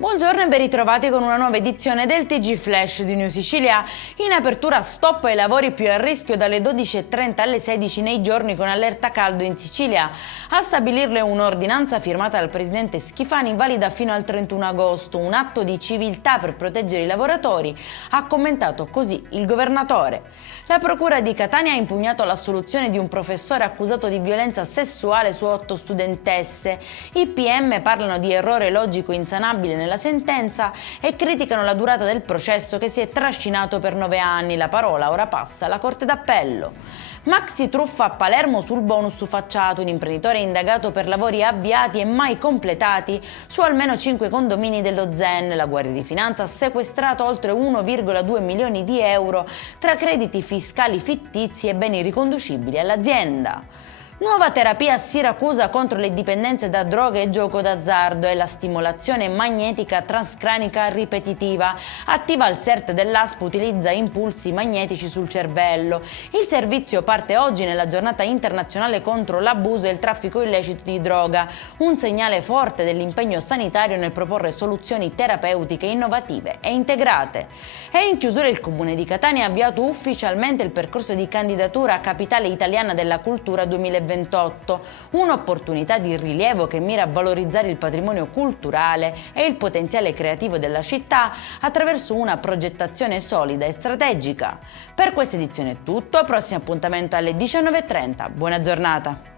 Buongiorno e ben ritrovati con una nuova edizione del TG Flash di New Sicilia. In apertura stop ai lavori più a rischio dalle 12:30 alle 16 nei giorni con allerta caldo in Sicilia. A stabilirlo è un'ordinanza firmata dal presidente Schifani valida fino al 31 agosto, un atto di civiltà per proteggere i lavoratori, ha commentato così il governatore. La procura di Catania ha impugnato l'assoluzione di un professore accusato di violenza sessuale su 8 studentesse. I PM parlano di errore logico insanabile nella sentenza e criticano la durata del processo che si è trascinato per 9 anni. La parola ora passa alla Corte d'Appello. Maxi truffa a Palermo sul bonus facciato. Un imprenditore indagato per lavori avviati e mai completati su almeno 5 condomini dello Zen. La Guardia di Finanza ha sequestrato oltre 1,2 milioni di euro tra crediti fiscali fittizi e beni riconducibili all'azienda. Nuova terapia a Siracusa contro le dipendenze da droghe e gioco d'azzardo e la stimolazione magnetica transcranica ripetitiva. Attiva il CERT dell'ASP, utilizza impulsi magnetici sul cervello. Il servizio parte oggi nella giornata internazionale contro l'abuso e il traffico illecito di droga, un segnale forte dell'impegno sanitario nel proporre soluzioni terapeutiche innovative e integrate. E in chiusura il Comune di Catania ha avviato ufficialmente il percorso di candidatura a Capitale Italiana della Cultura 2028. Un'opportunità di rilievo che mira a valorizzare il patrimonio culturale e il potenziale creativo della città attraverso una progettazione solida e strategica. Per questa edizione è tutto, prossimo appuntamento alle 19:30. Buona giornata!